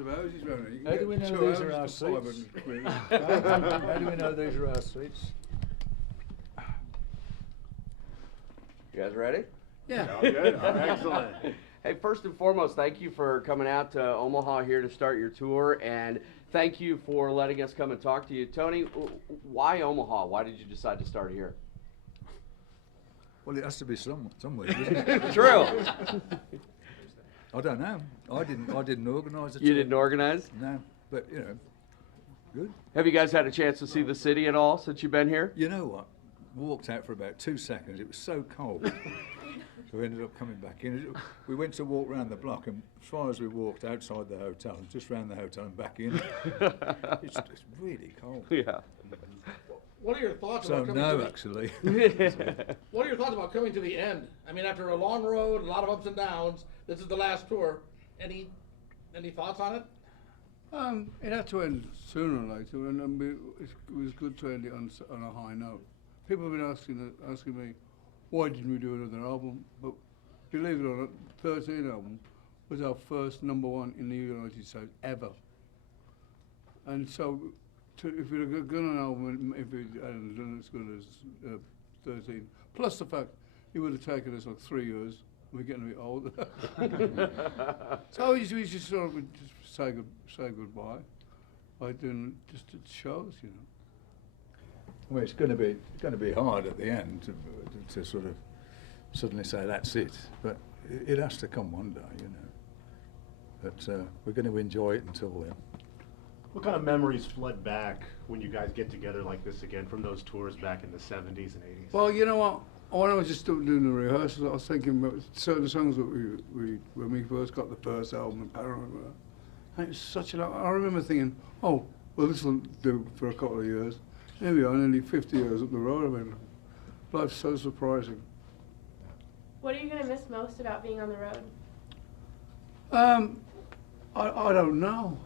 of houses around here. You can How get do we know 2 these houses are our for seats? 500 quid. How do we know these are our seats? You guys ready? Yeah. Excellent. Hey, first and foremost, thank you for coming out to Omaha here to start your tour, and thank you for letting us come and talk to you. Tony, why Omaha? Why did you decide to start here? Well, it has to be somewhere, doesn't it? True. I don't know. I didn't organise it. You didn't organize? No, but you know, good. Have you guys had a chance to see the city at all since you've been here? You know what? Walked out for about 2 seconds. It was so cold. So we ended up coming back in. We went to walk around the block, and as far as we walked outside the hotel, just round the hotel and back in, it's really cold. Yeah. What are your thoughts So about coming no, to actually. What are your thoughts about coming to the end? I mean, after a long road, a lot of ups and downs, this is the last tour. Any thoughts on it? It had to end sooner or later, and it was good to end it on a high note. People have been asking me, why didn't we do another album? But believe it or not, 13 album was our first #1 in the United States ever. And so, if we'd have done an album, if it hadn't done as good as 13, plus the fact it would have taken us like 3 years. We're getting a bit older. So we just sort of just say goodbye by doing just shows, you know. Well, it's going to be hard at the end to sort of suddenly say that's it, but it has to come one day, you know. But we're going to enjoy it until then. What kind of memories flood back when you guys get together like this again from those tours back in the 70s and 80s? Well, you know what? When I was just doing the rehearsals, I was thinking about certain songs that when we first got the first album, Panorama, and it was such a. I remember thinking, oh, well, this will do for a couple of years. Here we are, nearly 50 years up the road. I mean, life's so surprising. What are you going to miss most about being on the road? I don't know.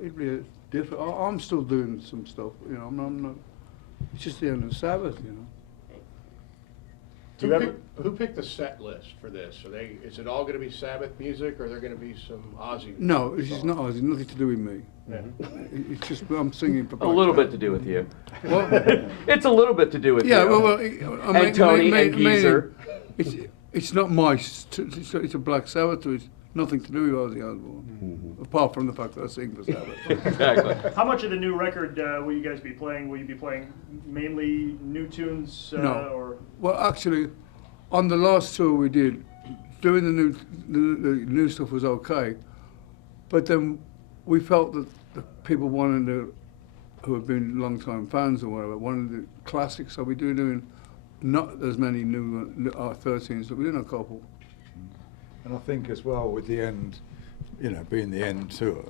It'd be different. I'm still doing some stuff, you know. I'm not. It's just the end of Sabbath, you know. Who picked the set list for this? Is it all going to be Sabbath music, or are there going to be some Ozzy? No, it's just not Ozzy. Nothing to do with me. Yeah. It's just I'm singing for. A little bit to do with you. What? It's a little bit to do with Yeah, you. well, And Tony and Geezer. It's not my. It's a Black Sabbath. It's nothing to do with Ozzy Osbourne, apart from the fact that I sing for Sabbath. Exactly. How much of the new record will you guys be playing? Will you be playing mainly new tunes? No. Or? Well, actually, on the last tour we did, doing the new stuff was okay, but then we felt that the people wanted to, who have been long-time fans or whatever, wanted the classics, so we're doing not as many new 13s, but we're doing a couple. And I think as well with the end, you know, being the end tour,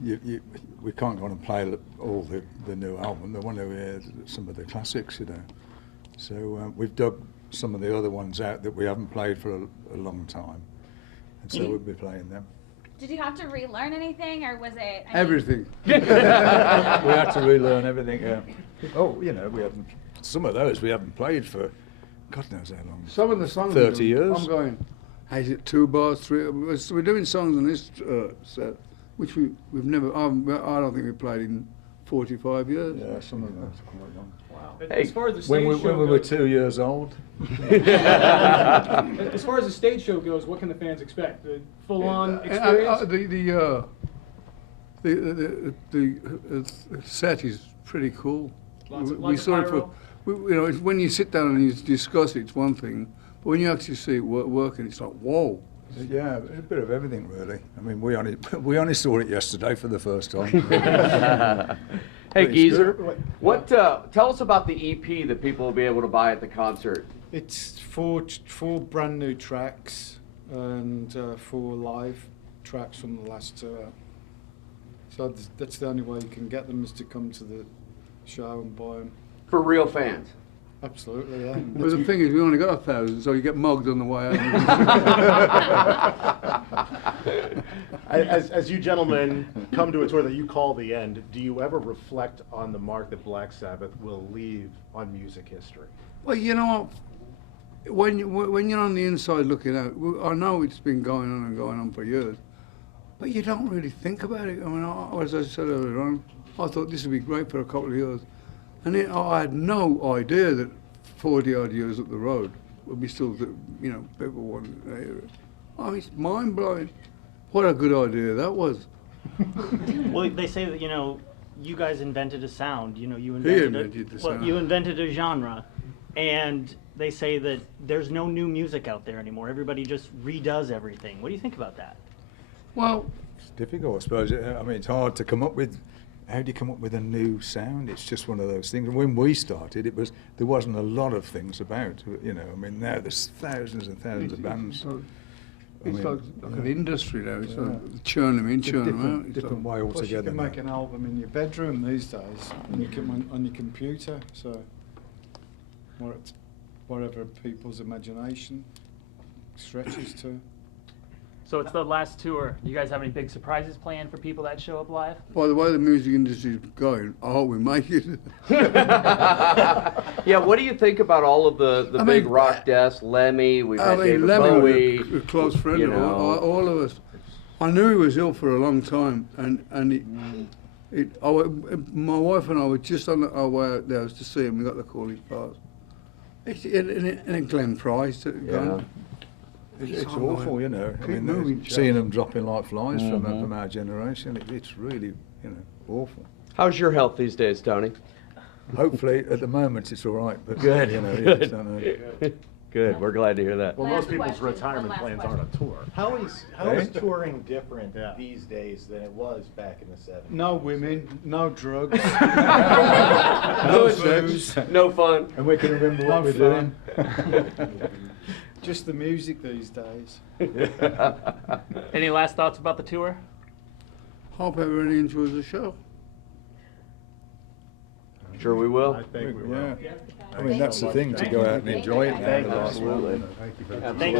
we can't go on and play all the new album. They want to hear some of the classics, you know. So we've dug some of the other ones out that we haven't played for a long time, and so we'll be playing them. Did you have to relearn anything, or was it? Everything. We had to relearn everything. Oh, you know, we haven't. Some of those we haven't played for, God knows how long. Some of the songs. 30 years. I'm going. Is it 2 bars, 3? We're doing songs on this set, which we've never. I don't think we played in 45 years. Yeah, some of those are quite long. Wow. Hey, As far as the When stage show we were goes, 2 years old. as far as the stage show goes, what can the fans expect? The full-on experience? The set is pretty cool. Lots of you know, when you sit down and you discuss it, it's one thing, but when you actually see it working, it's like, whoa. Yeah, a bit of everything really. I mean, we only saw it yesterday for the first time. Hey, It's Geezer, good. tell us about the EP that people will be able to buy at the concert. It's four brand new tracks and 4 live tracks from the last tour. So that's the only way you can get them, is to come to the show and buy them. For real fans. Absolutely, yeah. But the thing is, we only got 1,000, so you get mugged on the way out. As you gentlemen come to a tour that you call the end, do you ever reflect on the mark that Black Sabbath will leave on music history? Well, you know what? When you're on the inside looking out, I know it's been going on and going on for years, but you don't really think about it. I mean, as I said earlier on, I thought this would be great for a couple of years. And then I had no idea that 40 odd years up the road would be still, people wanting to hear it. I mean, it's mind blowing. What a good idea that was. Well, they say that, you guys invented a sound, you He invented invented the well, sound. you invented a genre, and they say that there's no new music out there anymore. Everybody just redoes everything. What do you think about that? Well, It's difficult, I suppose. I mean, it's hard to come up with. How do you come up with a new sound? It's just one of those things. And when we started, there wasn't a lot of things about. I mean, now there's thousands and thousands of bands. it's mean, like an industry now. It's like churn them in, churn them out. It's different like, way Plus you altogether. can make an album in your bedroom these days, and you can on your computer. So, whatever people's imagination stretches to. So it's the last tour. Do you guys have any big surprises planned for people that show up live? by the way the music industry is going, I hope we make it. Yeah, what do you think about all of the I big mean, rock deaths? Lemmy, we've I had mean, David Lemmy Bowie. was a close friend you of know. all of us. I knew he was ill for a long time, and my wife and I were just on our way out there to see him. We got the call he passed. And Glenn Price. Gone. It's awful, I Keep mean, moving, seeing them dropping like flies from our generation, it's really, awful. How's your health these days, Tony? Hopefully, at the moment, it's all right, but Good. you Good. just don't know. Good. We're glad to hear that. Well, Last most people's question, retirement one last plans aren't a tour. How is Eh? touring different Yeah. these days than it was back in the 70s? No women, no drugs, No no booze, No fun. And we can remember no what we're doing. fun. Just the music these days. Any last thoughts about the tour? Hope everybody enjoys the show. Sure we will. I think we will. Yeah. I mean, that's the thing, to go out and enjoy it now. Absolutely. Thank you for the Thank you.